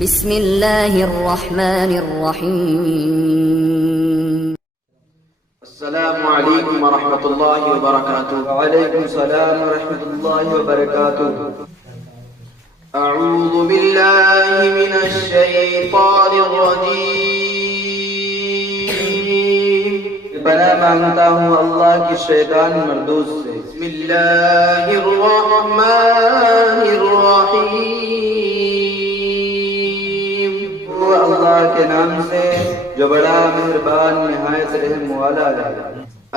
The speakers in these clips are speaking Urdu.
بسم الله الرحمن الرحيم. السلام علیکم ورحمۃ اللہ وبرکاتہ. وعلیکم السلام ورحمۃ اللہ وبرکاتہ. اعوذ باللہ من الشیطان الرجیم. پناہ مانگتا ہوں اللہ کی شیطان مردود سے. بسم اللہ الرحمن الرحیم. وہ اللہ کے نام سے جو بڑا مہربان نہایت رحم والا ہے.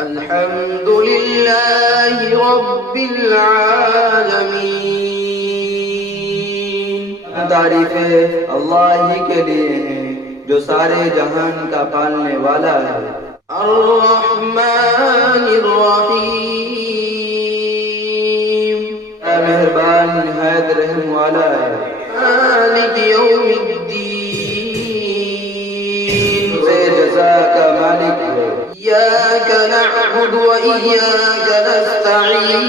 الحمد للہ رب العالمین. تعریفیں اللہ ہی کے لیے ہیں جو سارے جہان کا پالنے والا ہے. الرحمن الرحیم. مہربان نہایت رحم والا ہے. مالک یوم الدین. جزا کا مالک ہے. إياك نعبد وإياك نستعين.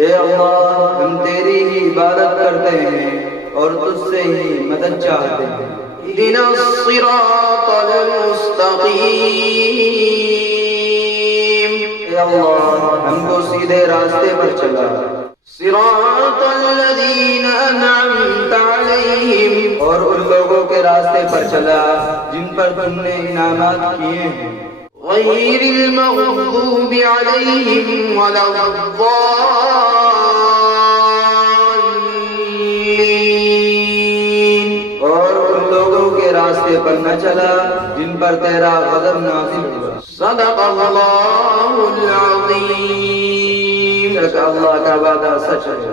اے اللہ ہم تیری ہی عبادت کرتے ہیں اور تجھ سے ہی مدد چاہتے ہیں. اهدنا الصراط المستقيم. اے اللہ ہم کو سیدھے راستے پر چلا. صراط الذين أنعمت عليهم اور ان لوگوں کے راستے پر چلا جن پر تم نے انعامات کیے ہیں. غير المغضوب عليهم ولا الضالين. اور ان لوگوں کے راستے پر نہ چلا جن پر تیرا غضب نازل ہوا. صدق اللہ العظیم. اللہ کا وعدہ سچ ہے.